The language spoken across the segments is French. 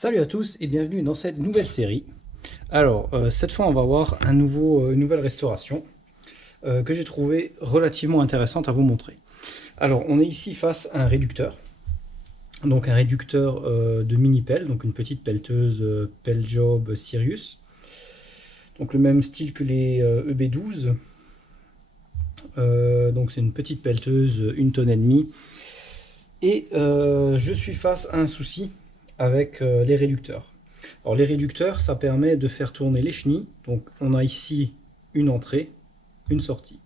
Salut à tous et bienvenue dans cette nouvelle série. Alors, cette fois on va voir une nouvelle restauration que j'ai trouvé relativement intéressante à vous montrer. Alors, on est ici face à un réducteur. Donc un réducteur de mini-pelle, donc une petite pelleteuse Peljob Sirius. Donc le même style que les EB12. Donc c'est une petite pelleteuse, 1,5 tonnes. Et je suis face à un souci avec les réducteurs. Alors les réducteurs, ça permet de faire tourner les chenilles. Donc on a ici une entrée, une sortie.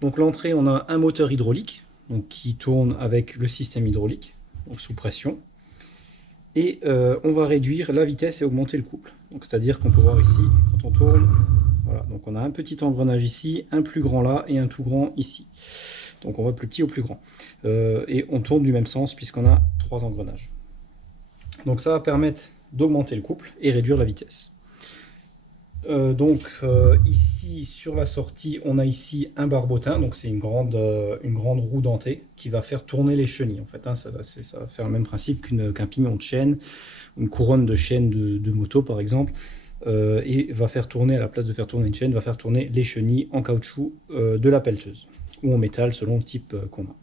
Donc l'entrée, on a un moteur hydraulique donc, qui tourne avec le système hydraulique, donc sous pression. Et on va réduire la vitesse et augmenter le couple. Donc c'est-à-dire qu'on peut voir ici, quand on tourne, voilà, donc on a un petit engrenage ici, un plus grand là et un tout grand ici. Donc on va plus petit au plus grand. Et on tourne du même sens puisqu'on a 3 engrenages. Donc ça va permettre d'augmenter le couple et réduire la vitesse. Ici sur la sortie, on a ici un barbotin, donc c'est une grande roue dentée qui va faire tourner les chenilles. En fait, hein, ça va faire le même principe qu'un pignon de chaîne, une couronne de chaîne de moto par exemple, et va faire tourner, à la place de faire tourner une chaîne, va faire tourner les chenilles en caoutchouc de la pelleteuse, ou en métal selon le type qu'on a.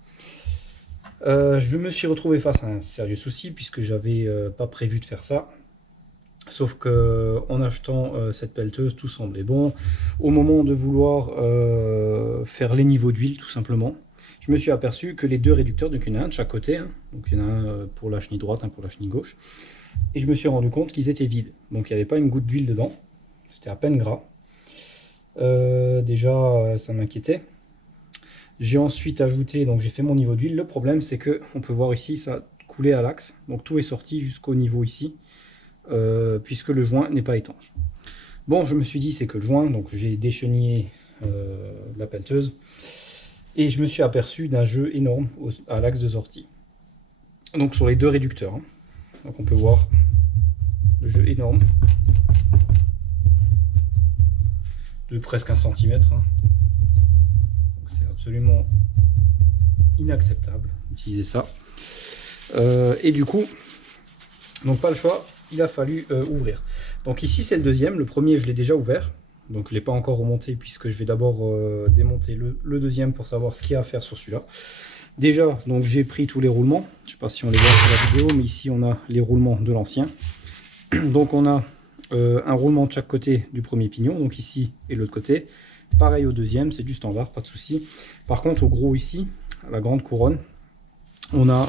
Je me suis retrouvé face à un sérieux souci puisque j'avais pas prévu de faire ça. Sauf que en achetant cette pelleteuse, tout semblait bon. Au moment de vouloir faire les niveaux d'huile, tout simplement, je me suis aperçu que les deux réducteurs, donc il y en a un de chaque côté, hein, donc il y en a un pour la chenille droite, un pour la chenille gauche, et je me suis rendu compte qu'ils étaient vides. Donc il n'y avait pas une goutte d'huile dedans, c'était à peine gras. Déjà, ça m'inquiétait. J'ai ensuite ajouté, donc j'ai fait mon niveau d'huile. Le problème, c'est que on peut voir ici, ça coulait à l'axe, donc tout est sorti jusqu'au niveau ici. Puisque le joint n'est pas étanche. Bon, je me suis dit c'est que le joint, donc j'ai déchenillé la pelleteuse et je me suis aperçu d'un jeu énorme à l'axe de sortie. Donc sur les deux réducteurs, hein. Donc on peut voir le jeu énorme de presque 1 cm. Hein. Donc c'est absolument inacceptable d'utiliser ça. Et du coup, donc pas le choix. Il a fallu ouvrir. Donc ici c'est le deuxième, le premier je l'ai déjà ouvert, donc je ne l'ai pas encore remonté puisque je vais d'abord démonter le deuxième pour savoir ce qu'il y a à faire sur celui-là. Déjà, donc j'ai pris tous les roulements, je ne sais pas si on les voit sur la vidéo, mais ici on a les roulements de l'ancien. Donc on a un roulement de chaque côté du premier pignon, donc ici et l'autre côté. Pareil au deuxième, c'est du standard, pas de souci. Par contre au gros ici, à la grande couronne, on a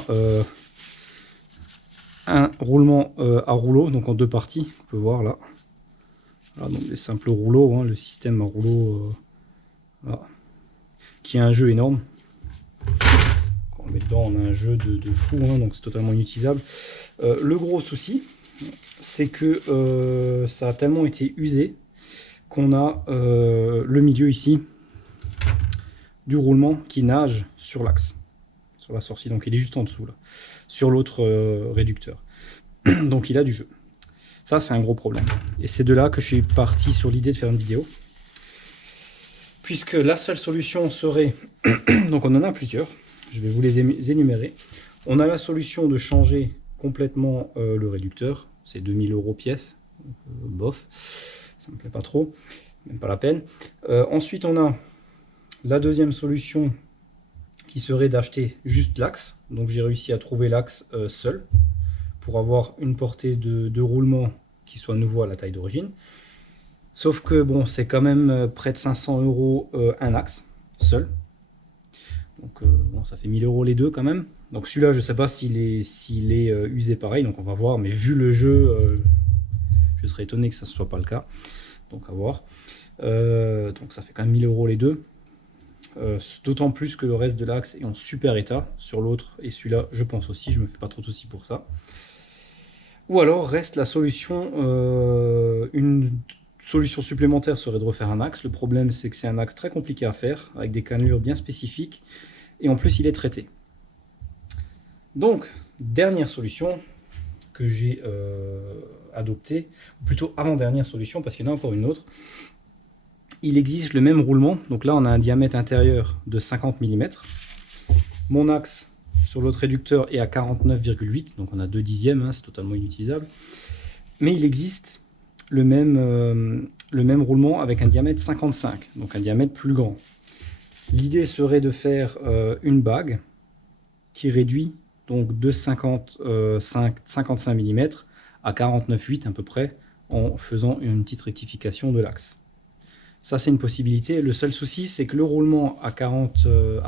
un roulement à rouleau, donc en deux parties, on peut voir là. Voilà, donc les simples rouleaux, hein, le système à rouleau, voilà, qui a un jeu énorme. Quand on le met dedans, on a un jeu de fou, hein, donc c'est totalement inutilisable. Le gros souci, c'est que ça a tellement été usé qu'on a le milieu ici du roulement qui nage sur l'axe, sur la sortie, donc il est juste en dessous là, sur l'autre réducteur. Donc il a du jeu. Ça c'est un gros problème. Et c'est de là que je suis parti sur l'idée de faire une vidéo. Puisque la seule solution serait, donc on en a plusieurs, je vais vous les énumérer. On a la solution de changer complètement le réducteur, c'est 2000 € pièce, bof, ça me plaît pas trop, même pas la peine. Ensuite on a la deuxième solution qui serait d'acheter juste l'axe. Donc j'ai réussi à trouver l'axe seul pour avoir une portée de roulement qui soit nouveau à la taille d'origine. Sauf que bon, c'est quand même près de 500 € un axe seul. Donc bon, ça fait 1000 € les deux quand même. Donc celui-là, je ne sais pas s'il est usé pareil, donc on va voir. Mais vu le jeu, je serais étonné que ça ne soit pas le cas. Donc à voir. Donc ça fait quand même 1000 € les deux. D'autant plus que le reste de l'axe est en super état sur l'autre et celui-là je pense aussi, je me fais pas trop de soucis pour ça. Ou alors reste la solution, une solution supplémentaire serait de refaire un axe. Le problème c'est que c'est un axe très compliqué à faire avec des cannelures bien spécifiques et en plus il est traité. Donc dernière solution que j'ai adoptée, ou plutôt avant-dernière solution parce qu'il y en a encore une autre. Il existe le même roulement, donc là on a un diamètre intérieur de 50 mm. Mon axe sur l'autre réducteur est à 49,8, donc on a 2 dixièmes, hein, c'est totalement inutilisable. Mais il existe le même roulement avec un diamètre 55, donc un diamètre plus grand. L'idée serait de faire une bague qui réduit donc de 55 mm à 49,8 à peu près, en faisant une petite rectification de l'axe. Ça, c'est une possibilité. Le seul souci, c'est que le roulement à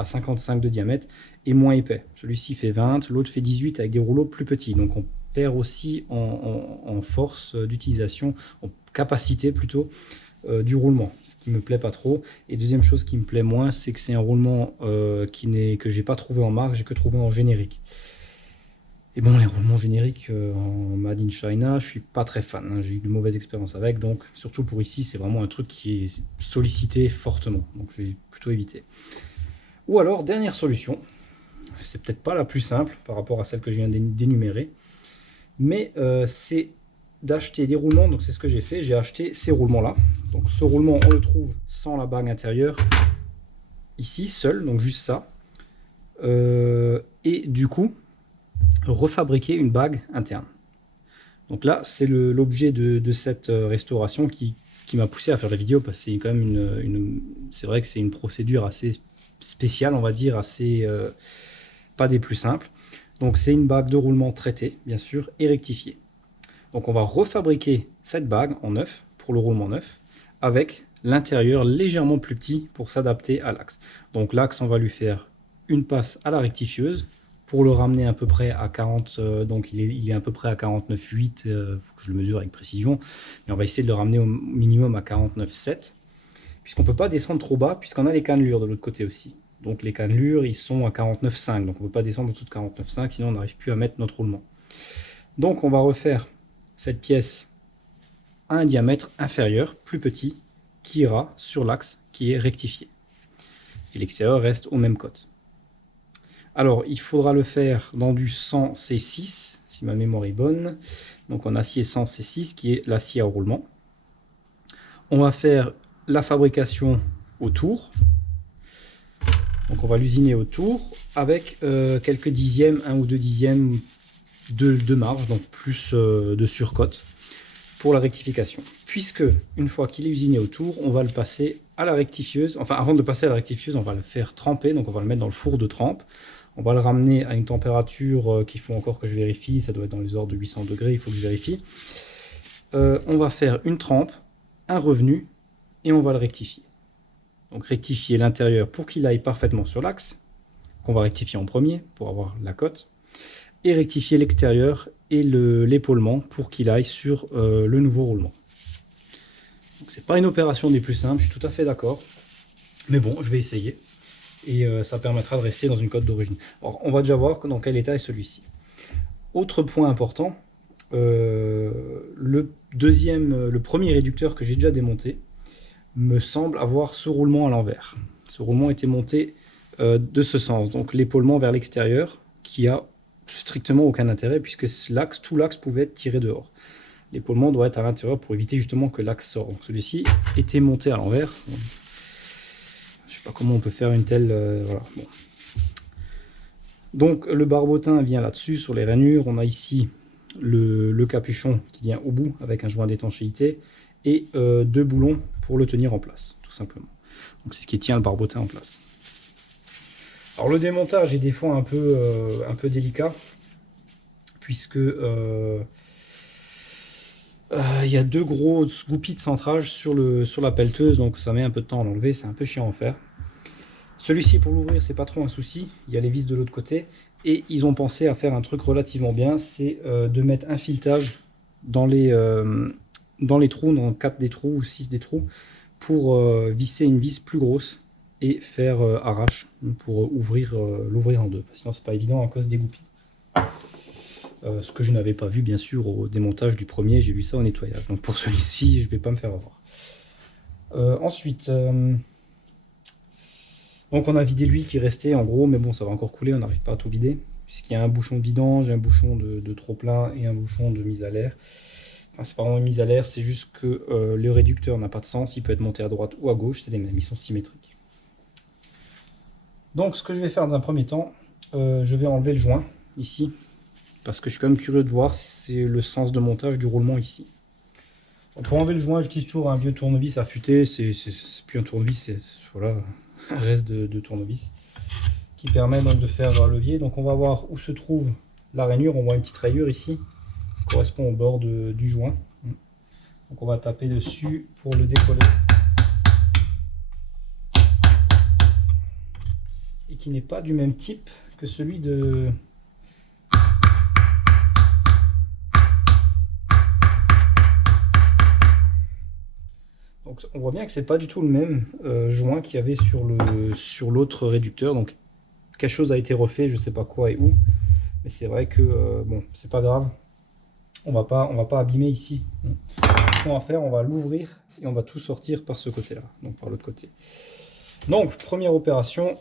55 de diamètre est moins épais. Celui-ci fait 20, l'autre fait 18 avec des rouleaux plus petits. Donc on perd aussi en force d'utilisation, en capacité plutôt, du roulement, ce qui me plaît pas trop. Et deuxième chose qui me plaît moins, c'est que c'est un roulement que j'ai pas trouvé en marque, j'ai que trouvé en générique. Et bon, les roulements génériques en Made in China, je suis pas très fan, hein. J'ai eu de mauvaises expériences avec, donc surtout pour ici, c'est vraiment un truc qui est sollicité fortement, donc je vais plutôt éviter. Ou alors, dernière solution, c'est peut-être pas la plus simple par rapport à celle que je viens d'énumérer, mais c'est d'acheter des roulements. Donc c'est ce que j'ai fait, j'ai acheté ces roulements-là. Donc ce roulement, on le trouve sans la bague intérieure, ici, seul, donc juste ça. Et du coup, refabriquer une bague interne. Donc là, c'est l'objet de cette restauration qui m'a poussé à faire la vidéo, parce que c'est quand même c'est vrai que c'est une procédure assez spéciale, on va dire, assez pas des plus simples. Donc c'est une bague de roulement traitée, bien sûr, et rectifiée. Donc on va refabriquer cette bague en neuf, pour le roulement neuf, avec l'intérieur légèrement plus petit pour s'adapter à l'axe. Donc l'axe, on va lui faire une passe à la rectifieuse, pour le ramener à peu près à 40, donc il est à peu près à 49,8, faut que je le mesure avec précision, mais on va essayer de le ramener au minimum à 49,7, puisqu'on ne peut pas descendre trop bas, puisqu'on a les cannelures de l'autre côté aussi. Donc les cannelures, ils sont à 49,5, donc on ne peut pas descendre en dessous de 49,5, sinon on n'arrive plus à mettre notre roulement. Donc on va refaire cette pièce à un diamètre inférieur, plus petit, qui ira sur l'axe qui est rectifié. Et l'extérieur reste au même cote. Alors, il faudra le faire dans du 100 C6, si ma mémoire est bonne. Donc en acier 100 C6, qui est l'acier à roulement. On va faire la fabrication autour. Donc on va l'usiner autour, avec quelques dixièmes, 1 ou 2 dixièmes de marge, donc plus de surcote, pour la rectification. Puisque, une fois qu'il est usiné autour, on va le passer à la rectifieuse. Enfin, avant de passer à la rectifieuse, on va le faire tremper, donc on va le mettre dans le four de trempe. On va le ramener à une température qu'il faut encore que je vérifie, ça doit être dans les ordres de 800 degrés, il faut que je vérifie. On va faire une trempe, un revenu, et on va le rectifier. Donc rectifier l'intérieur pour qu'il aille parfaitement sur l'axe, qu'on va rectifier en premier pour avoir la cote, et rectifier l'extérieur et l'épaulement pour qu'il aille sur le nouveau roulement. Donc c'est pas une opération des plus simples, je suis tout à fait d'accord, mais bon, je vais essayer. Et ça permettra de rester dans une cote d'origine. Alors, on va déjà voir dans quel état est celui-ci. Autre point important, le premier réducteur que j'ai déjà démonté me semble avoir ce roulement à l'envers. Ce roulement était monté de ce sens, donc l'épaulement vers l'extérieur, qui a strictement aucun intérêt puisque tout l'axe pouvait être tiré dehors. L'épaulement doit être à l'intérieur pour éviter justement que l'axe sorte. Donc celui-ci était monté à l'envers. Je sais pas comment on peut faire une telle... voilà. Bon. Donc le barbotin vient là-dessus, sur les rainures. On a ici le capuchon qui vient au bout avec un joint d'étanchéité et 2 boulons pour le tenir en place, tout simplement. Donc c'est ce qui tient le barbotin en place. Alors le démontage est des fois un peu délicat, puisque il y a 2 grosses goupilles de centrage sur la pelleteuse, donc ça met un peu de temps à l'enlever, c'est un peu chiant à faire. Celui-ci, pour l'ouvrir, c'est pas trop un souci, il y a les vis de l'autre côté, et ils ont pensé à faire un truc relativement bien, c'est de mettre un filetage dans les trous, dans 4 des trous ou 6 des trous, pour visser une vis plus grosse et faire arrache, pour l'ouvrir en deux, sinon c'est pas évident à cause des goupilles. Ce que je n'avais pas vu bien sûr au démontage du premier, j'ai vu ça au nettoyage. Donc pour celui-ci, je ne vais pas me faire avoir. Ensuite, donc on a vidé l'huile qui restait en gros, mais bon ça va encore couler, on n'arrive pas à tout vider, puisqu'il y a un bouchon de vidange, un bouchon de trop plein et un bouchon de mise à l'air. Enfin c'est pas vraiment une mise à l'air, c'est juste que le réducteur n'a pas de sens, il peut être monté à droite ou à gauche, c'est les mêmes, ils sont symétriques. Donc ce que je vais faire dans un premier temps, je vais enlever le joint ici, parce que je suis quand même curieux de voir si c'est le sens de montage du roulement ici. Donc pour enlever le joint, j'utilise toujours un vieux tournevis affûté, c'est plus un tournevis, c'est voilà, un reste de tournevis, qui permet donc de faire un levier. Donc on va voir où se trouve la rainure, on voit une petite rayure ici, qui correspond au bord du joint. Donc on va taper dessus pour le décoller. Et qui n'est pas du même type que celui de... Donc on voit bien que c'est pas du tout le même joint qu'il y avait sur l'autre réducteur. Donc quelque chose a été refait, je sais pas quoi et où. Mais c'est vrai que bon, c'est pas grave. On va pas abîmer ici. Ce qu'on va faire, on va l'ouvrir et on va tout sortir par ce côté-là, donc par l'autre côté. Donc première opération.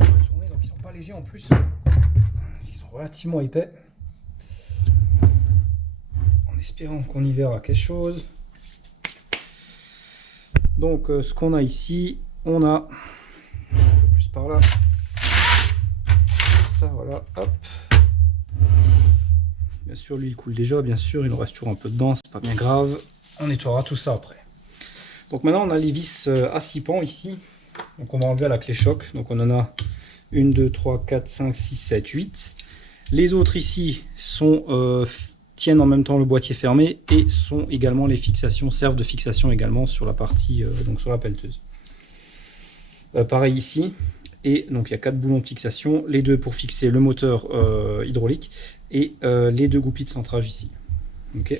Donc ils sont pas légers en plus. Ils sont relativement épais. En espérant qu'on y verra quelque chose. Donc ce qu'on a ici, on a un peu plus par là. Ça voilà, hop. Bien sûr, lui il coule déjà, bien sûr, il en reste toujours un peu dedans, c'est pas bien grave. On nettoiera tout ça après. Donc maintenant on a les vis à 6 pans ici. Donc on va enlever à la clé choc. Donc on en a 1, 2, 3, 4, 5, 6, 7, 8. Les autres ici tiennent en même temps le boîtier fermé et sont également les fixations, servent de fixation également sur la partie, donc sur la pelleteuse. Pareil ici. Et donc il y a 4 boulons de fixation, les deux pour fixer le moteur hydraulique et les 2 goupilles de centrage ici. Ok.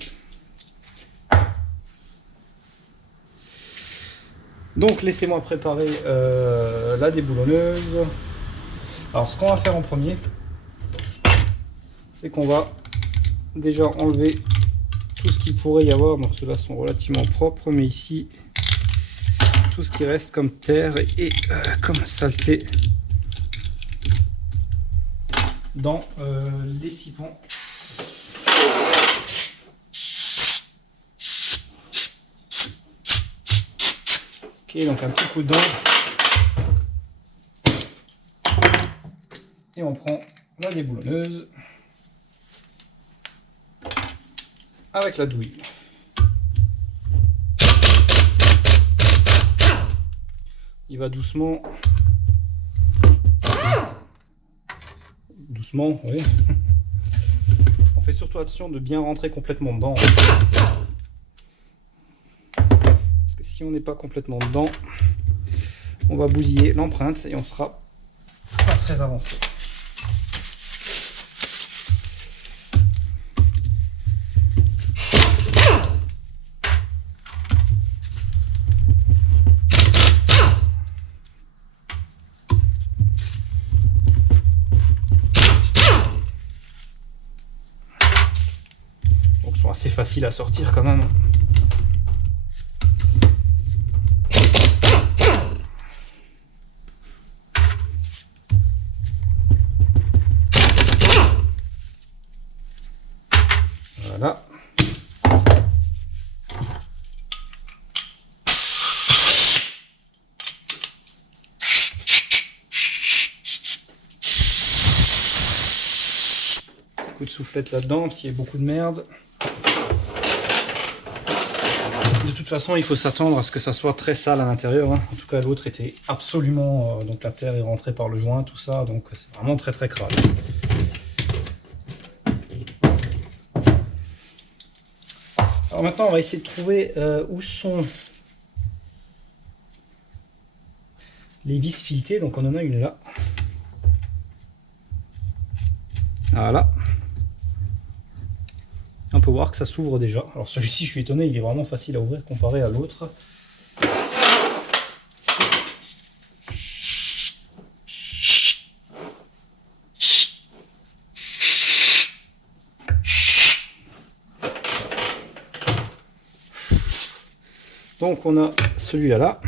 Donc laissez-moi préparer la déboulonneuse. Alors ce qu'on va faire en premier, c'est qu'on va déjà enlever tout ce qu'il pourrait y avoir. Donc ceux-là sont relativement propres, mais ici tout ce qui reste comme terre et comme saleté dans les 6 pans. Ok, donc un petit coup de dent et on prend la déboulonneuse avec la douille. Il va doucement. Doucement, oui. On fait surtout attention de bien rentrer complètement dedans. Parce que si on n'est pas complètement dedans, on va bousiller l'empreinte et on sera pas très avancé. Donc ils sont assez faciles à sortir quand même. Voilà. Coup de soufflette là-dedans, s'il y a beaucoup de merde. De toute façon, il faut s'attendre à ce que ça soit très sale à l'intérieur. Hein. En tout cas, l'autre était absolument... donc la terre est rentrée par le joint, tout ça. Donc c'est vraiment très très crade. Alors maintenant, on va essayer de trouver où sont les vis filetées. Donc on en a une là. Voilà. On peut voir que ça s'ouvre déjà. Alors celui-ci, je suis étonné, il est vraiment facile à ouvrir comparé à l'autre. Donc on a celui-là là.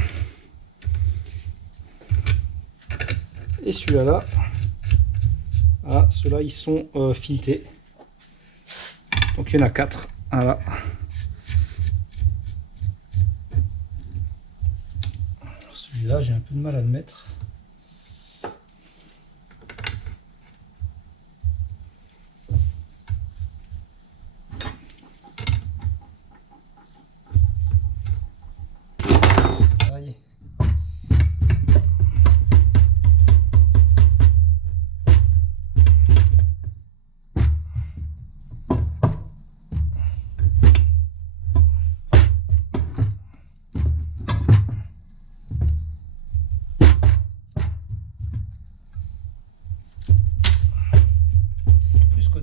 Et celui-là là. Voilà, ceux-là ils sont filetés. Donc il y en a 4. Voilà. Celui-là, j'ai un peu de mal à le mettre.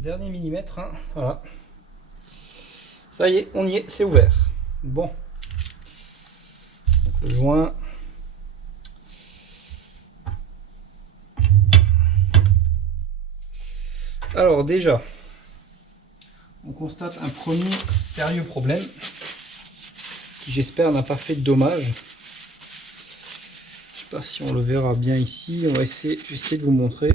dernier millimètre, hein. Voilà. Ça y est, on y est, c'est ouvert. Bon. Donc, le joint. Alors déjà, on constate un premier sérieux problème qui, j'espère, n'a pas fait de dommages. Je sais pas si on le verra bien ici. On va essayer, je vais essayer de vous montrer.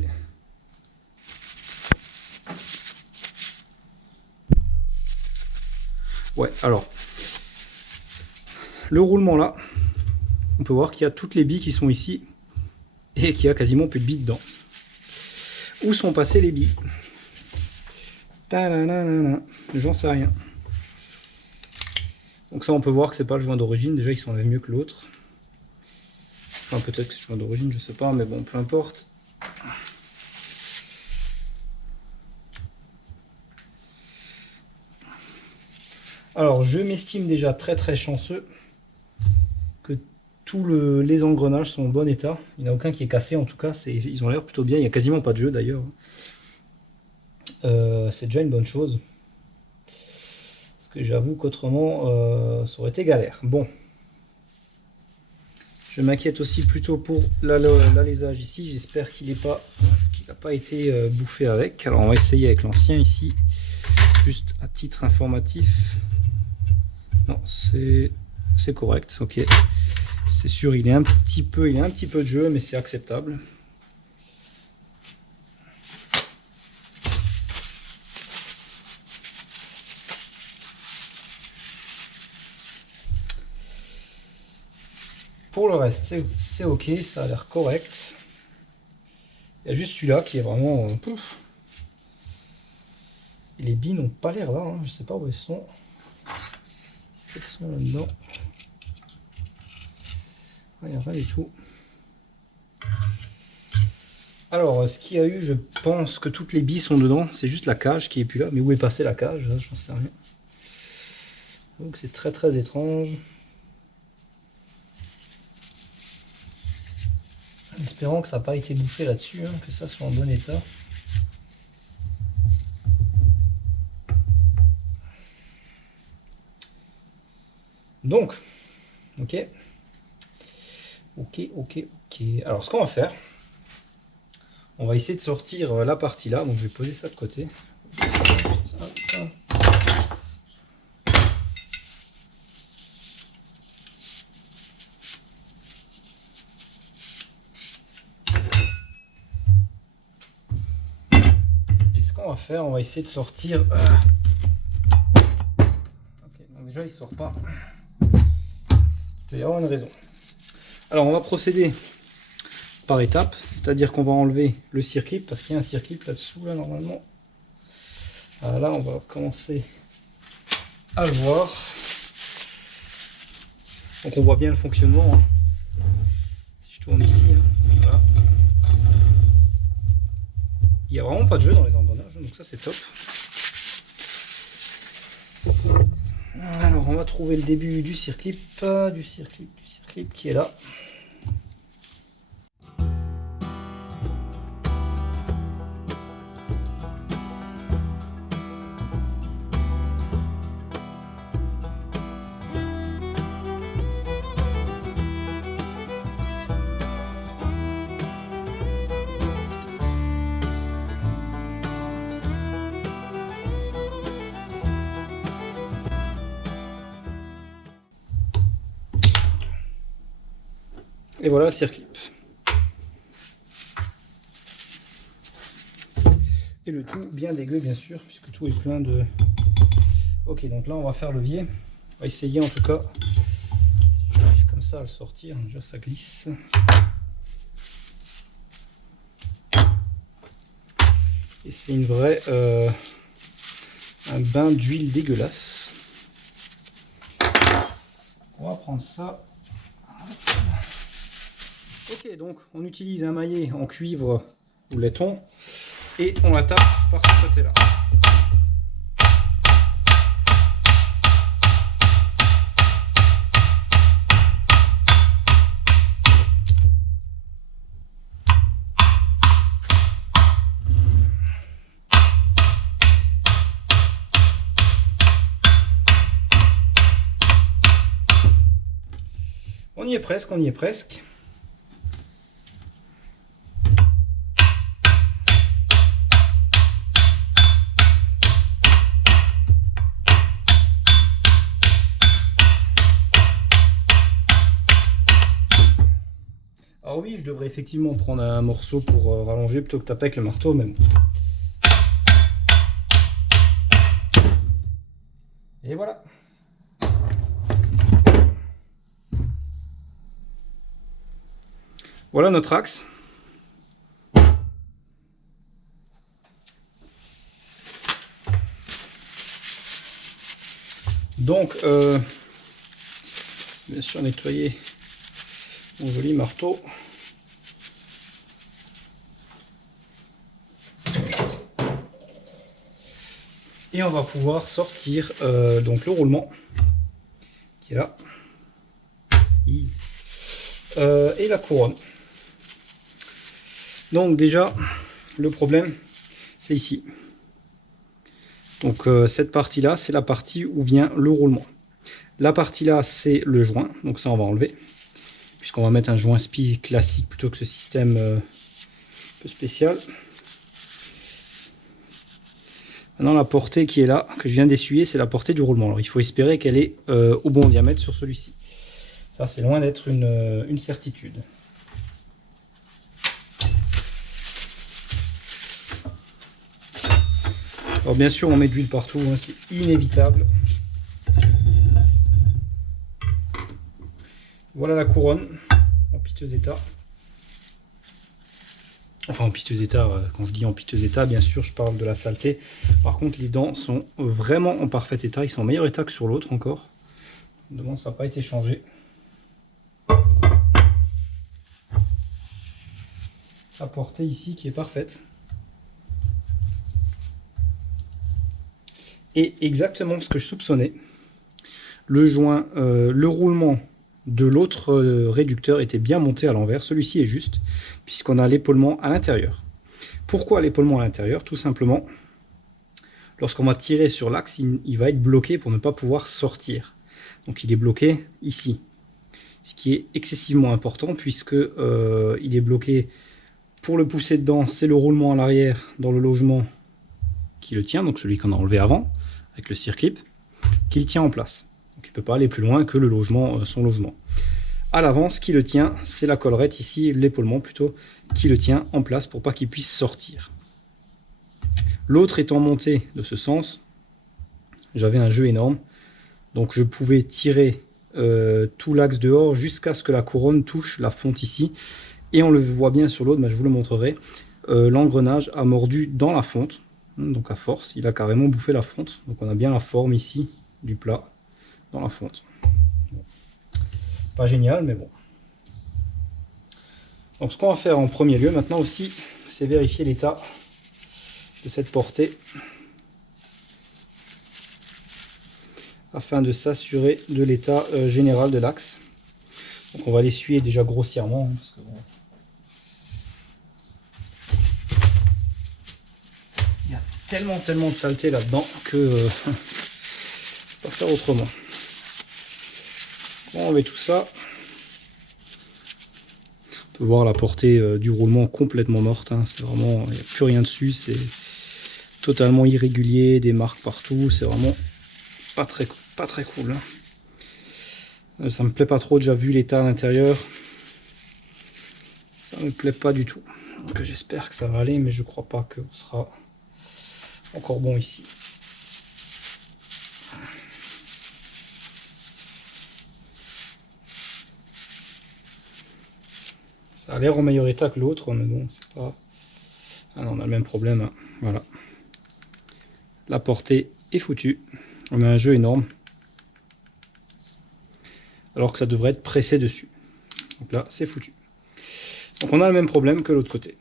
Ouais, alors le roulement là, on peut voir qu'il y a toutes les billes qui sont ici et qu'il y a quasiment plus de billes dedans. Où sont passées les billes? J'en sais rien. Donc ça, on peut voir que c'est pas le joint d'origine. Déjà, il s'enlève mieux que l'autre. Enfin, peut-être que c'est le joint d'origine, je sais pas, mais bon, peu importe. Alors, je m'estime déjà très très chanceux que tous les engrenages sont en bon état. Il n'y en a aucun qui est cassé, en tout cas, ils ont l'air plutôt bien. Il n'y a quasiment pas de jeu d'ailleurs. C'est déjà une bonne chose. Parce que j'avoue qu'autrement, ça aurait été galère. Bon. Je m'inquiète aussi plutôt pour l'alésage ici. J'espère qu'il n'a pas été bouffé avec. Alors, on va essayer avec l'ancien ici. Juste à titre informatif. Non, c'est correct. Ok. C'est sûr, il a un petit peu de jeu, mais c'est acceptable. Pour le reste, c'est ok, ça a l'air correct. Il y a juste celui-là qui est vraiment... Et les billes n'ont pas l'air là, hein. Je sais pas où elles sont. Est-ce qu'elles sont là-dedans? Il n'y a rien du tout. Alors, ce qu'il y a eu, je pense que toutes les billes sont dedans. C'est juste la cage qui est plus là. Mais où est passée la cage? J'en sais rien. Donc c'est très très étrange. En espérant que ça n'a pas été bouffé là-dessus, hein, que ça soit en bon état. Donc, ok. Alors, ce qu'on va faire, on va essayer de sortir la partie là. Donc, je vais poser ça de côté. On va faire, on va essayer de sortir. Ok, donc déjà il sort pas. Il doit y avoir une raison. Alors on va procéder par étapes, c'est-à-dire qu'on va enlever le circlip parce qu'il y a un circlip là-dessous là normalement. Là on va commencer à le voir. Donc on voit bien le fonctionnement. Hein. Si je tourne ici, hein, voilà. Il n'y a vraiment pas de jeu dans les engrenages, donc ça c'est top. Alors on va trouver le début du circlip qui est là. Et voilà le circlip. Et le tout bien dégueu bien sûr, puisque tout est plein de... Ok, donc là on va faire levier. On va essayer en tout cas, si j'arrive comme ça à le sortir, déjà ça glisse. Et c'est une vraie... un bain d'huile dégueulasse. On va prendre ça. Ok, donc on utilise un maillet en cuivre ou laiton et on la tape par ce côté-là. On y est presque, on y est presque. Alors oui, je devrais effectivement prendre un morceau pour rallonger plutôt que taper avec le marteau, mais bon. Et voilà. Voilà notre axe. Donc, bien sûr, nettoyer mon joli marteau. Et on va pouvoir sortir donc le roulement qui est là. Et la couronne. Donc déjà, le problème, c'est ici. Donc cette partie-là, c'est la partie où vient le roulement. La partie là, c'est le joint. Donc ça, on va enlever. Puisqu'on va mettre un joint SPI classique plutôt que ce système un peu spécial. Maintenant, la portée qui est là, que je viens d'essuyer, c'est la portée du roulement. Alors il faut espérer qu'elle est au bon diamètre sur celui-ci. Ça, c'est loin d'être une certitude. Alors bien sûr, on met de l'huile partout, hein, c'est inévitable. Voilà la couronne, en piteux état. Enfin, en piteux état, quand je dis en piteux état, bien sûr, je parle de la saleté. Par contre, les dents sont vraiment en parfait état. Ils sont en meilleur état que sur l'autre encore. Devant, ça n'a pas été changé. La portée ici qui est parfaite. Et exactement ce que je soupçonnais. Le joint, le roulement de l'autre réducteur était bien monté à l'envers. Celui-ci est juste, puisqu'on a l'épaulement à l'intérieur. Pourquoi l'épaulement à l'intérieur? Tout simplement, lorsqu'on va tirer sur l'axe, il va être bloqué pour ne pas pouvoir sortir. Donc il est bloqué ici. Ce qui est excessivement important, puisque il est bloqué pour le pousser dedans, c'est le roulement à l'arrière dans le logement qui le tient, donc celui qu'on a enlevé avant, avec le circlip, qui le tient en place. Donc il ne peut pas aller plus loin que le logement, son logement. À l'avant, ce qui le tient, c'est la collerette ici, l'épaulement plutôt, qui le tient en place pour pas qu'il puisse sortir. L'autre étant monté de ce sens, j'avais un jeu énorme, donc je pouvais tirer tout l'axe dehors jusqu'à ce que la couronne touche la fonte ici, et on le voit bien sur l'autre, mais je vous le montrerai, l'engrenage a mordu dans la fonte, donc à force, il a carrément bouffé la fonte, donc on a bien la forme ici du plat dans la fonte. Bon. Pas génial, mais bon. Donc ce qu'on va faire en premier lieu maintenant aussi, c'est vérifier l'état de cette portée afin de s'assurer de l'état général de l'axe. Donc on va l'essuyer déjà grossièrement, hein, parce que bon, il y a tellement de saleté là-dedans que je ne peux pas faire autrement. On va enlever tout ça. On peut voir la portée du roulement complètement morte, hein. C'est vraiment, il n'y a plus rien dessus, c'est totalement irrégulier, des marques partout, c'est vraiment pas très cool, hein. Ça me plaît pas trop, déjà vu l'état à l'intérieur, ça me plaît pas du tout. Donc j'espère que ça va aller, mais je crois pas qu'on sera encore bon ici. Ça a l'air en meilleur état que l'autre, mais bon, c'est pas... Ah non, on a le même problème, hein. Voilà. La portée est foutue. On a un jeu énorme. Alors que ça devrait être pressé dessus. Donc là, c'est foutu. Donc on a le même problème que l'autre côté.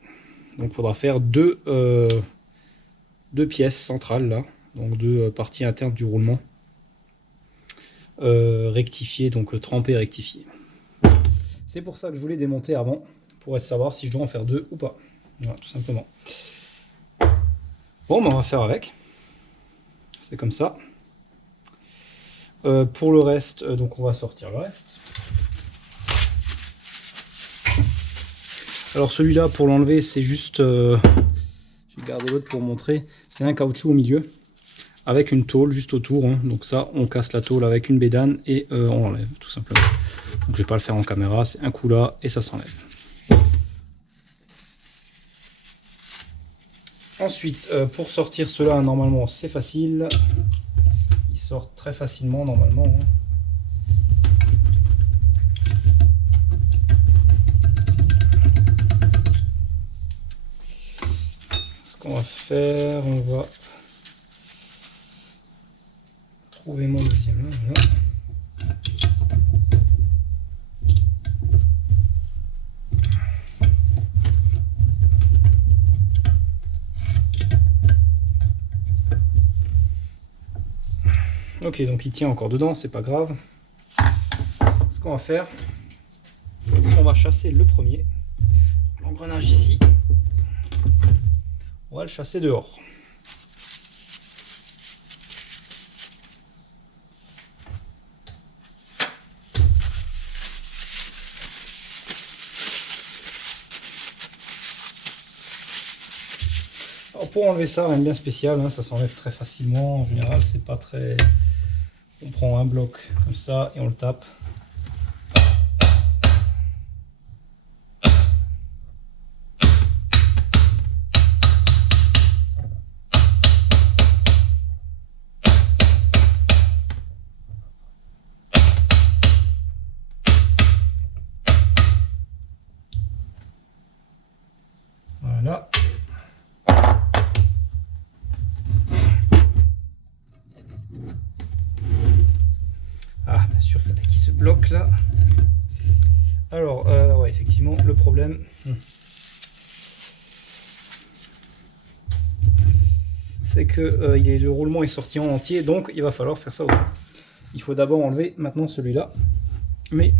Donc il faudra faire deux pièces centrales là. Donc deux parties internes du roulement. Rectifier, donc tremper, rectifier. C'est pour ça que je voulais démonter avant, pour savoir si je dois en faire deux ou pas. Voilà, tout simplement. Bon, ben on va faire avec. C'est comme ça. Pour le reste, donc on va sortir le reste. Alors celui-là, pour l'enlever, c'est juste... je vais garder l'autre pour montrer. C'est un caoutchouc au milieu, avec une tôle juste autour. Hein. Donc ça, on casse la tôle avec une bédane et on l'enlève, tout simplement. Donc je vais pas le faire en caméra, c'est un coup là et ça s'enlève. Ensuite, pour sortir cela, normalement, c'est facile. Il sort très facilement, normalement. Hein. Ce qu'on va faire, on va trouver mon deuxième là. Voilà. Ok, donc il tient encore dedans, c'est pas grave. Ce qu'on va faire, on va chasser le premier. L'engrenage ici, on va le chasser dehors. Alors pour enlever ça, rien de bien spécial, hein, ça s'enlève très facilement. En général, c'est pas très... On prend un bloc comme ça et on le tape. Voilà. Ah, bien sûr, il fallait qu'il se bloque là. Alors, ouais, effectivement, le problème, c'est que le roulement est sorti en entier, donc il va falloir faire ça aussi. Il faut d'abord enlever maintenant celui-là. Mais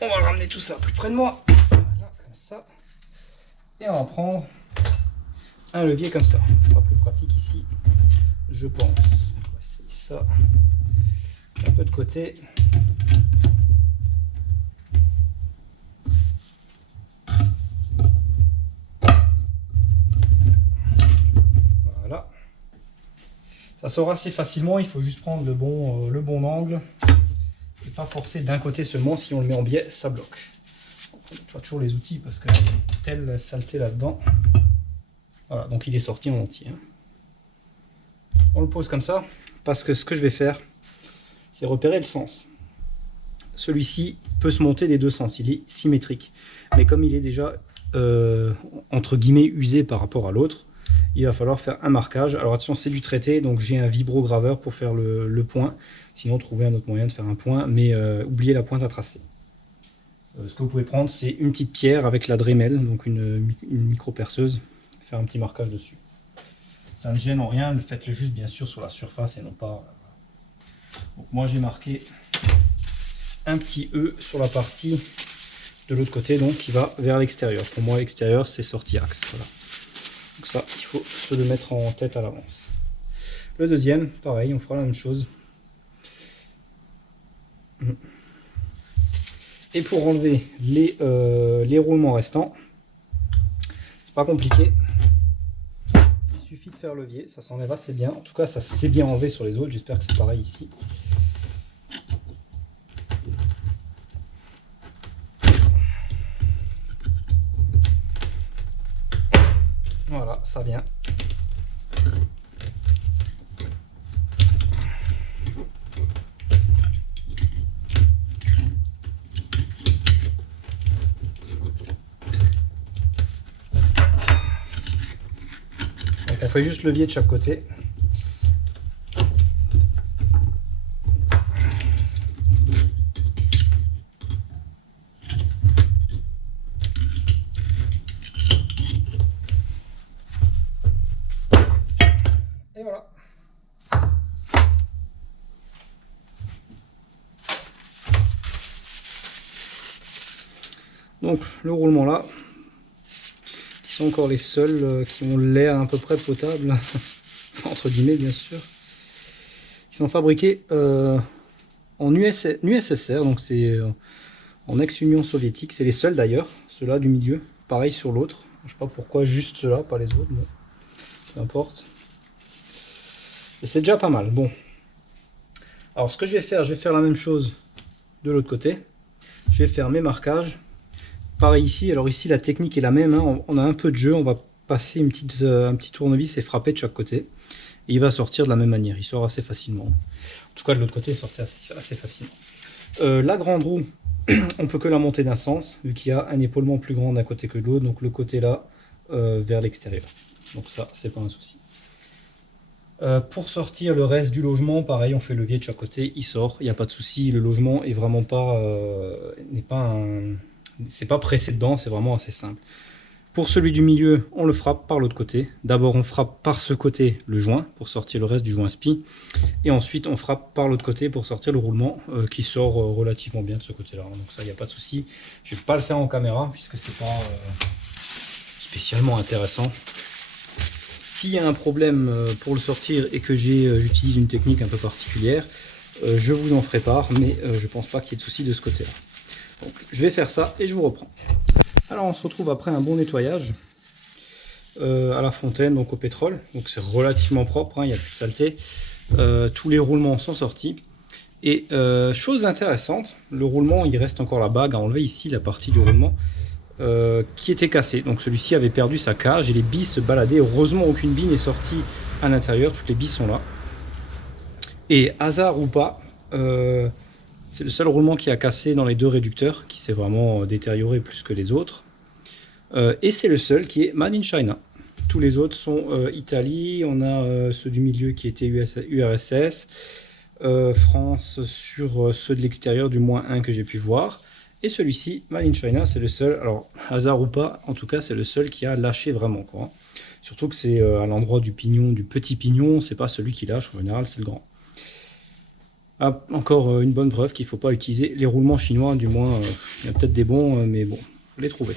on va ramener tout ça plus près de moi. Voilà, comme ça. Et on va prendre un levier comme ça. Ce sera plus pratique ici, je pense. On va essayer ça. Un peu de côté. Voilà. Ça sort assez facilement, il faut juste prendre le bon angle. Et pas forcer d'un côté seulement, si on le met en biais, ça bloque. On nettoie toujours les outils parce que là, il y a telle saleté là-dedans. Voilà, donc il est sorti en entier. On le pose comme ça, parce que ce que je vais faire, c'est repérer le sens. Celui-ci peut se monter des deux sens, il est symétrique. Mais comme il est déjà, entre guillemets, usé par rapport à l'autre, il va falloir faire un marquage. Alors attention, c'est du traité, donc j'ai un vibro-graveur pour faire le point. Sinon, trouver un autre moyen de faire un point, mais oubliez la pointe à tracer. Ce que vous pouvez prendre, c'est une petite pierre avec la Dremel, donc une micro-perceuse, faire un petit marquage dessus. Ça ne gêne en rien, faites-le juste bien sûr sur la surface et non pas... Donc moi j'ai marqué un petit E sur la partie de l'autre côté, donc qui va vers l'extérieur. Pour moi l'extérieur c'est sortie axe. Voilà. Donc ça, il faut se le mettre en tête à l'avance. Le deuxième, pareil, on fera la même chose. Et pour enlever les roulements restants, c'est pas compliqué. Il suffit de faire levier, ça s'enlève assez bien. En tout cas, ça s'est bien enlevé sur les autres. J'espère que c'est pareil ici. Voilà, ça vient. Donc on fait juste levier de chaque côté. Et voilà. Donc le roulement là, qui sont encore les seuls qui ont l'air à peu près potable, entre guillemets bien sûr. Ils sont fabriqués en USSR, donc c'est en ex-Union soviétique. C'est les seuls d'ailleurs, ceux-là du milieu. Pareil sur l'autre. Je sais pas pourquoi juste ceux-là, pas les autres. Bon, peu importe. Et c'est déjà pas mal. Bon. Alors ce que je vais faire la même chose de l'autre côté. Je vais faire mes marquages. Pareil ici. Alors ici la technique est la même. Hein. On a un peu de jeu. On va passer un petit tournevis et frapper de chaque côté. Et il va sortir de la même manière. Il sort assez facilement. En tout cas de l'autre côté, il sortait assez facilement. La grande roue, on peut que la monter d'un sens, vu qu'il y a un épaulement plus grand d'un côté que de l'autre. Donc le côté là, vers l'extérieur. Donc ça, c'est pas un souci. Pour sortir le reste du logement, pareil, on fait levier de chaque côté, il sort, il n'y a pas de souci. Le logement est vraiment pas, c'est pas pressé dedans, c'est vraiment assez simple. Pour celui du milieu, on le frappe par l'autre côté. D'abord, on frappe par ce côté le joint pour sortir le reste du joint spi, et ensuite on frappe par l'autre côté pour sortir le roulement qui sort relativement bien de ce côté-là. Donc ça, il n'y a pas de souci. Je vais pas le faire en caméra puisque c'est pas spécialement intéressant. S'il y a un problème pour le sortir et que j'utilise une technique un peu particulière, je vous en ferai part, mais je pense pas qu'il y ait de souci de ce côté-là. Donc je vais faire ça et je vous reprends. Alors on se retrouve après un bon nettoyage à la fontaine, donc au pétrole. Donc c'est relativement propre, hein, il n'y a plus de saleté. Tous les roulements sont sortis. Et chose intéressante, le roulement, il reste encore la bague à enlever ici, la partie du roulement. Qui était cassé. Donc celui-ci avait perdu sa cage et les billes se baladaient. Heureusement, aucune bille n'est sortie à l'intérieur. Toutes les billes sont là. Et hasard ou pas, c'est le seul roulement qui a cassé dans les deux réducteurs, qui s'est vraiment détérioré plus que les autres. Et c'est le seul qui est Made in China. Tous les autres sont Italie. On a ceux du milieu qui étaient URSS. France sur ceux de l'extérieur, du moins un que j'ai pu voir. Et celui-ci, Made in China, c'est le seul, alors hasard ou pas, en tout cas c'est le seul qui a lâché vraiment, quoi. Surtout que c'est à l'endroit du pignon, du petit pignon, c'est pas celui qui lâche, en général c'est le grand. Ah, encore une bonne preuve qu'il ne faut pas utiliser les roulements chinois, du moins il y a peut-être des bons, mais bon, il faut les trouver.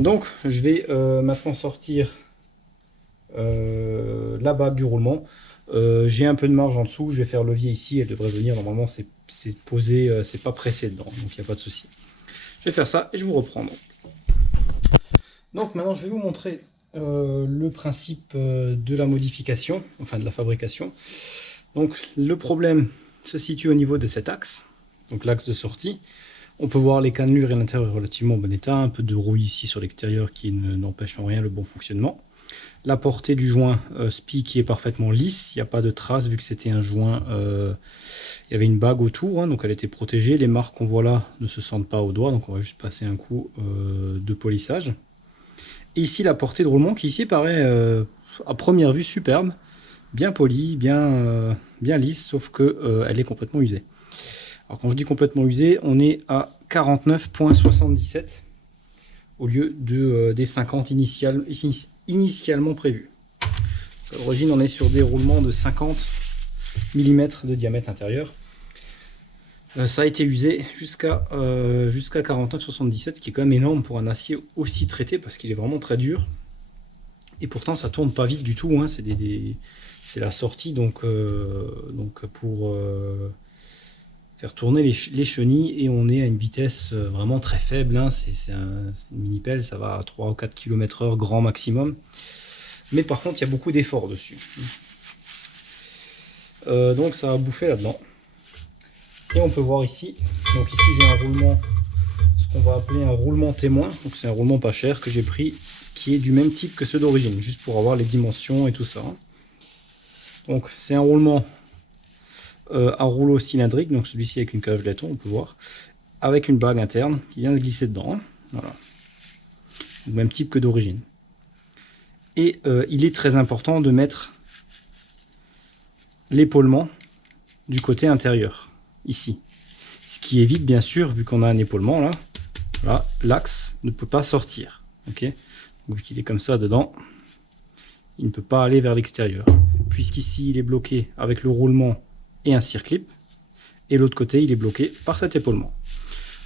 Donc je vais maintenant sortir la bague du roulement. J'ai un peu de marge en dessous, je vais faire levier ici, elle devrait venir, normalement c'est posé, c'est pas pressé dedans, donc il n'y a pas de souci. Je vais faire ça et je vous reprends. Donc maintenant je vais vous montrer le principe de la modification, enfin de la fabrication. Donc le problème se situe au niveau de cet axe, donc l'axe de sortie. On peut voir les cannelures et l'intérieur est relativement en bon état, un peu de rouille ici sur l'extérieur qui n'empêche en rien le bon fonctionnement. La portée du joint SPI qui est parfaitement lisse, il n'y a pas de traces vu que c'était un joint, il y avait une bague autour, hein, donc elle était protégée. Les marques qu'on voit là ne se sentent pas au doigt, donc on va juste passer un coup de polissage. Et ici la portée de roulement qui ici paraît à première vue superbe, bien polie, bien lisse, sauf que elle est complètement usée. Alors quand je dis complètement usée, on est à 49,77 au lieu des 50 initialement prévus. À l'origine, on est sur des roulements de 50 mm de diamètre intérieur. Ça a été usé jusqu'à 49,77, ce qui est quand même énorme pour un acier aussi traité, parce qu'il est vraiment très dur. Et pourtant, ça tourne pas vite du tout, hein. C'est la sortie, donc pour faire tourner les chenilles, et on est à une vitesse vraiment très faible, hein. C'est une mini-pelle, ça va à 3 ou 4 km/h grand maximum. Mais par contre, il y a beaucoup d'efforts dessus. Donc ça va bouffer là-dedans. Et on peut voir ici, donc ici j'ai un roulement, ce qu'on va appeler un roulement témoin. Donc c'est un roulement pas cher que j'ai pris, qui est du même type que ceux d'origine, juste pour avoir les dimensions et tout ça. Donc c'est un roulement à rouleau cylindrique, donc celui-ci avec une cage de laiton, on peut voir, avec une bague interne qui vient de glisser dedans, hein. Voilà. Le même type que d'origine. Et il est très important de mettre l'épaulement du côté intérieur, ici. Ce qui évite, bien sûr, vu qu'on a un épaulement là, voilà, l'axe ne peut pas sortir. Okay, vu qu'il est comme ça dedans, il ne peut pas aller vers l'extérieur. Puisqu'ici, il est bloqué avec le roulement et un circlip, et l'autre côté, il est bloqué par cet épaulement.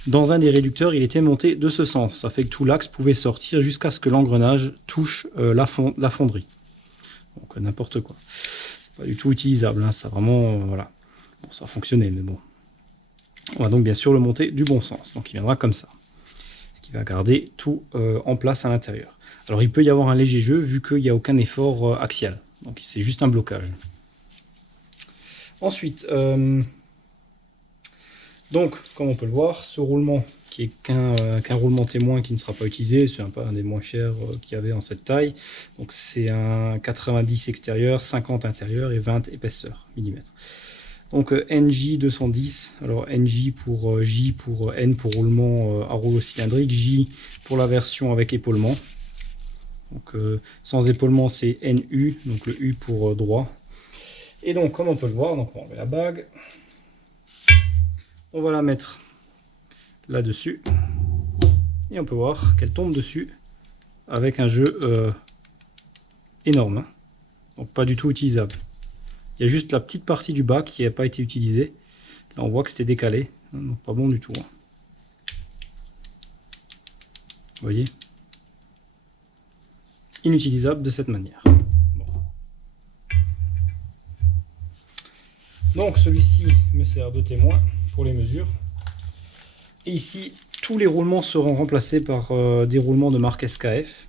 Dans un des réducteurs, il était monté de ce sens. Ça fait que tout l'axe pouvait sortir jusqu'à ce que l'engrenage touche la fonderie. Donc n'importe quoi. C'est pas du tout utilisable, hein, ça vraiment, voilà. Bon, ça a fonctionné, mais bon, On va donc bien sûr le monter du bon sens, donc il viendra comme ça. Ce qui va garder tout en place à l'intérieur. Alors il peut y avoir un léger jeu vu qu'il n'y a aucun effort axial, donc c'est juste un blocage. Ensuite, donc comme on peut le voir, ce roulement qui est qu'un roulement témoin qui ne sera pas utilisé, c'est un des moins chers qu'il y avait en cette taille. Donc c'est un 90 extérieur, 50 intérieur et 20 épaisseur millimètres. Donc NJ 210, alors NJ pour J pour N pour roulement à rouleau cylindrique, J pour la version avec épaulement. Donc sans épaulement c'est NU, donc le U pour droit. Et donc comme on peut le voir, donc on met la bague, on va la mettre là-dessus et on peut voir qu'elle tombe dessus avec un jeu énorme, hein. Donc pas du tout utilisable. Il y a juste la petite partie du bas qui n'a pas été utilisée. Là on voit que c'était décalé, donc pas bon du tout, hein. Vous voyez, inutilisable de cette manière. Bon. Donc celui-ci me sert de témoin pour les mesures. Et ici, tous les roulements seront remplacés par des roulements de marque SKF.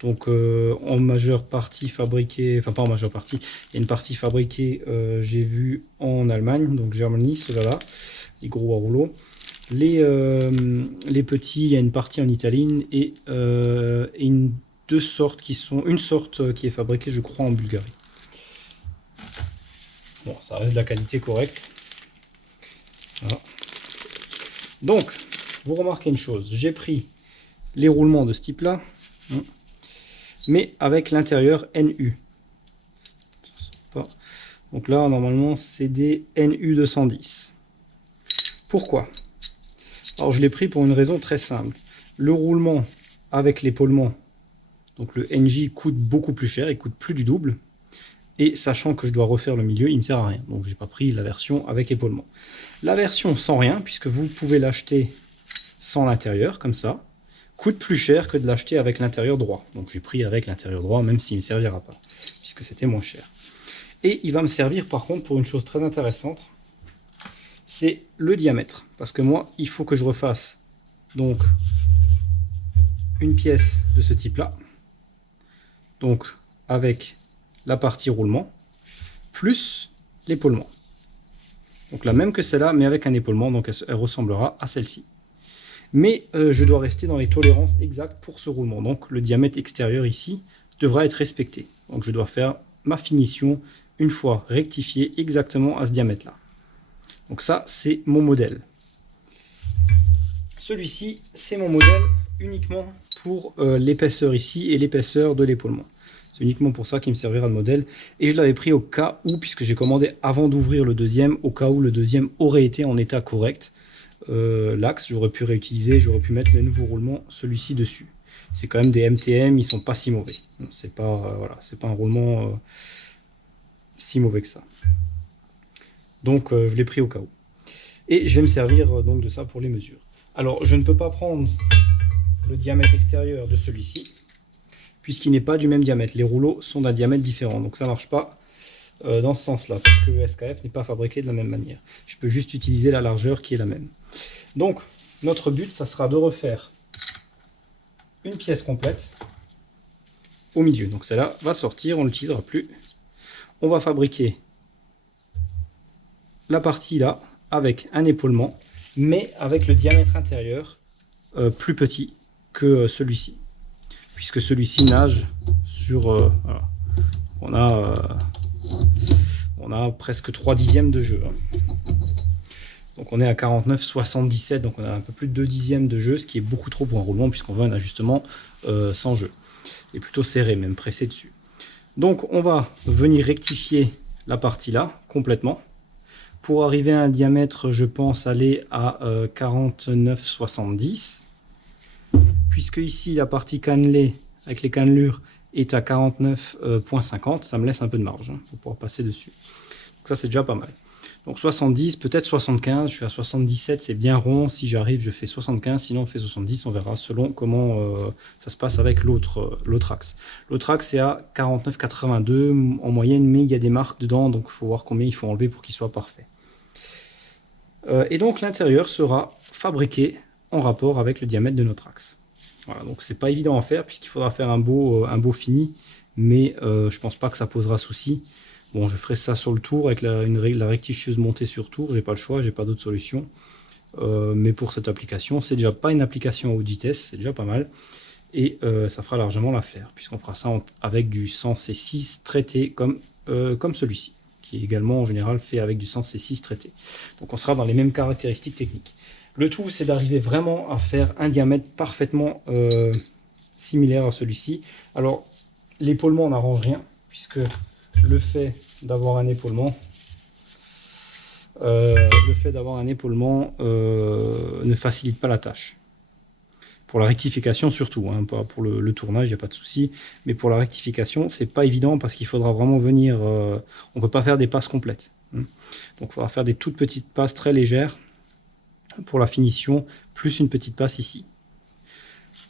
Donc en majeure partie fabriqués, enfin pas en majeure partie, il y a une partie fabriquée, j'ai vu en Allemagne, donc Germany, ceux-là, les gros à rouleau. Les petits, il y a une partie en Italie et deux sortes qui sont, une sorte qui est fabriquée, je crois, en Bulgarie. Bon, ça reste de la qualité correcte. Voilà. Donc, vous remarquez une chose, j'ai pris les roulements de ce type-là, mais avec l'intérieur NU. Donc là, normalement, c'est des NU 210. Pourquoi? Alors, je l'ai pris pour une raison très simple. Le roulement avec l'épaulement, donc le NJ, coûte beaucoup plus cher, il coûte plus du double. Et sachant que je dois refaire le milieu, il ne me sert à rien. Donc, je n'ai pas pris la version avec épaulement. La version sans rien, puisque vous pouvez l'acheter sans l'intérieur, comme ça, coûte plus cher que de l'acheter avec l'intérieur droit. Donc j'ai pris avec l'intérieur droit, même s'il ne me servira pas, puisque c'était moins cher. Et il va me servir par contre pour une chose très intéressante, c'est le diamètre. Parce que moi, il faut que je refasse donc une pièce de ce type-là, donc avec la partie roulement, plus l'épaulement. Donc la même que celle-là, mais avec un épaulement, donc elle ressemblera à celle-ci. Mais je dois rester dans les tolérances exactes pour ce roulement. Donc le diamètre extérieur ici devra être respecté. Donc je dois faire ma finition une fois rectifié exactement à ce diamètre-là. Donc ça, c'est mon modèle. Celui-ci, c'est mon modèle uniquement pour l'épaisseur ici et l'épaisseur de l'épaulement. C'est uniquement pour ça qu'il me servira de modèle. Et je l'avais pris au cas où, puisque j'ai commandé avant d'ouvrir le deuxième, au cas où le deuxième aurait été en état correct. L'axe, j'aurais pu réutiliser, j'aurais pu mettre le nouveau roulement, celui-ci dessus. C'est quand même des MTM, ils sont pas si mauvais. C'est pas, voilà, c'est pas un roulement si mauvais que ça. Donc je l'ai pris au cas où. Et je vais me servir donc de ça pour les mesures. Alors je ne peux pas prendre le diamètre extérieur de celui-ci, puisqu'il n'est pas du même diamètre. Les rouleaux sont d'un diamètre différent, donc ça ne marche pas dans ce sens-là, parce que le SKF n'est pas fabriqué de la même manière. Je peux juste utiliser la largeur qui est la même. Donc, notre but, ça sera de refaire une pièce complète au milieu. Donc celle-là va sortir, on ne l'utilisera plus. On va fabriquer la partie là, avec un épaulement, mais avec le diamètre intérieur plus petit que celui-ci. Puisque celui-ci nage sur... voilà. On a presque 3 dixièmes de jeu. Donc on est à 49,77, donc on a un peu plus de 2 dixièmes de jeu, ce qui est beaucoup trop pour un roulement, puisqu'on veut un ajustement sans jeu. Et plutôt serré, même pressé dessus. Donc on va venir rectifier la partie là, complètement, pour arriver à un diamètre, je pense, aller à 49,70. Puisque ici, la partie cannelée, avec les cannelures, est à 49,50, ça me laisse un peu de marge pour pouvoir passer dessus. Donc ça, c'est déjà pas mal. Donc 70, peut-être 75, je suis à 77, c'est bien rond. Si j'arrive, je fais 75, sinon on fait 70, on verra selon comment ça se passe avec l'autre axe. L'autre axe est à 49,82 en moyenne, mais il y a des marques dedans, donc il faut voir combien il faut enlever pour qu'il soit parfait. Et donc l'intérieur sera fabriqué en rapport avec le diamètre de notre axe. Voilà, donc c'est pas évident à faire puisqu'il faudra faire un beau fini, mais je pense pas que ça posera souci. Bon, je ferai ça sur le tour avec la rectifieuse montée sur tour, j'ai pas le choix, j'ai pas d'autre solution. Mais pour cette application, c'est déjà pas une application à haute vitesse, c'est déjà pas mal. Et ça fera largement l'affaire, puisqu'on fera ça avec du 100 C6 traité comme celui-ci, qui est également en général fait avec du 100 C6 traité. Donc on sera dans les mêmes caractéristiques techniques. Le tout, c'est d'arriver vraiment à faire un diamètre parfaitement similaire à celui-ci. Alors, l'épaulement n'arrange rien, puisque le fait d'avoir un épaulement, ne facilite pas la tâche. Pour la rectification surtout, hein, pour le tournage, il n'y a pas de souci. Mais pour la rectification, c'est pas évident parce qu'il faudra vraiment venir... on ne peut pas faire des passes complètes. Hein. Donc il faudra faire des toutes petites passes très légères pour la finition, plus une petite passe ici.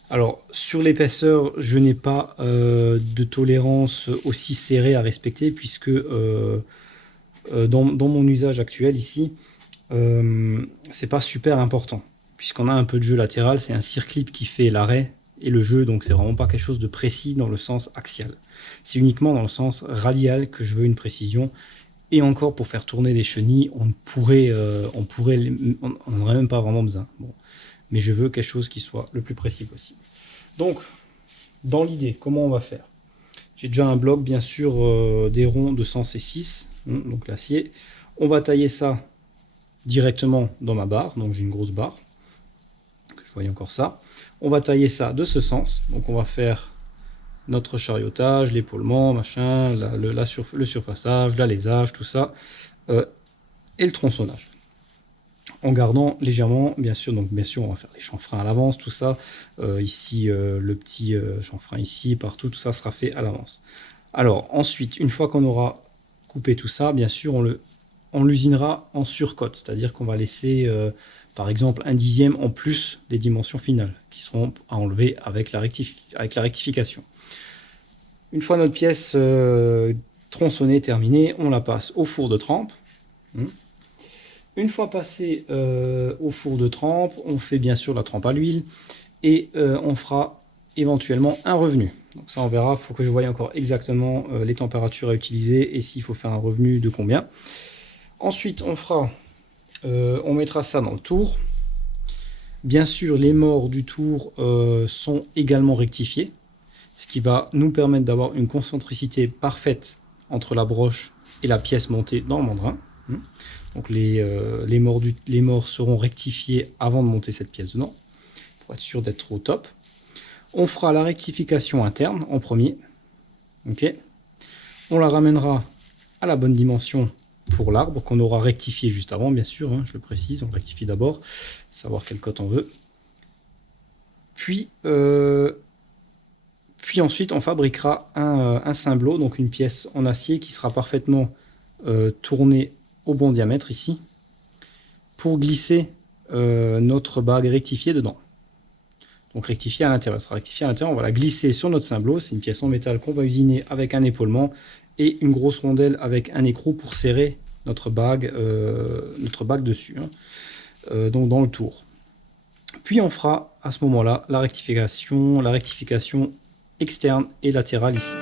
Alors, sur l'épaisseur, je n'ai pas de tolérance aussi serrée à respecter puisque dans mon usage actuel ici, c'est pas super important. Puisqu'on a un peu de jeu latéral, c'est un circlip qui fait l'arrêt et le jeu, donc c'est vraiment pas quelque chose de précis dans le sens axial. C'est uniquement dans le sens radial que je veux une précision. Et encore, pour faire tourner les chenilles, on n'aurait même pas vraiment besoin. Bon. Mais je veux quelque chose qui soit le plus précis possible. Donc, dans l'idée, comment on va faire? J'ai déjà un bloc, bien sûr, des ronds de 100 C6, donc l'acier. On va tailler ça directement dans ma barre, donc j'ai une grosse barre. Je voyais encore ça. On va tailler ça de ce sens. Donc on va faire notre chariotage, l'épaulement, machin, le surfaçage, l'alésage, tout ça, et le tronçonnage. En gardant légèrement, bien sûr, on va faire les chanfreins à l'avance, tout ça. Ici, le petit chanfrein ici, partout, tout ça sera fait à l'avance. Alors ensuite, une fois qu'on aura coupé tout ça, bien sûr, on l'usinera en surcote, c'est-à-dire qu'on va laisser par exemple 1/10 en plus des dimensions finales qui seront à enlever avec la rectification. Une fois notre pièce tronçonnée, terminée, on la passe au four de trempe. Une fois passée au four de trempe, on fait bien sûr la trempe à l'huile et on fera éventuellement un revenu. Donc ça on verra, il faut que je voie encore exactement les températures à utiliser et s'il faut faire un revenu de combien. Ensuite on mettra ça dans le tour. Bien sûr, les morts du tour sont également rectifiés, ce qui va nous permettre d'avoir une concentricité parfaite entre la broche et la pièce montée dans le mandrin. Donc les morts seront rectifiés avant de monter cette pièce dedans, pour être sûr d'être au top. On fera la rectification interne en premier. Okay. On la ramènera à la bonne dimension pour l'arbre qu'on aura rectifié juste avant, bien sûr, hein, je le précise, on rectifie d'abord, savoir quelle cote on veut. Puis ensuite on fabriquera un cymblot, donc une pièce en acier qui sera parfaitement tournée au bon diamètre ici, pour glisser notre bague rectifiée dedans. Donc rectifiée à l'intérieur, ça sera rectifié à l'intérieur, on va la glisser sur notre cymblot, c'est une pièce en métal qu'on va usiner avec un épaulement, et une grosse rondelle avec un écrou pour serrer notre bague dessus, hein, donc dans le tour. Puis on fera à ce moment-là la rectification externe et latérale ici.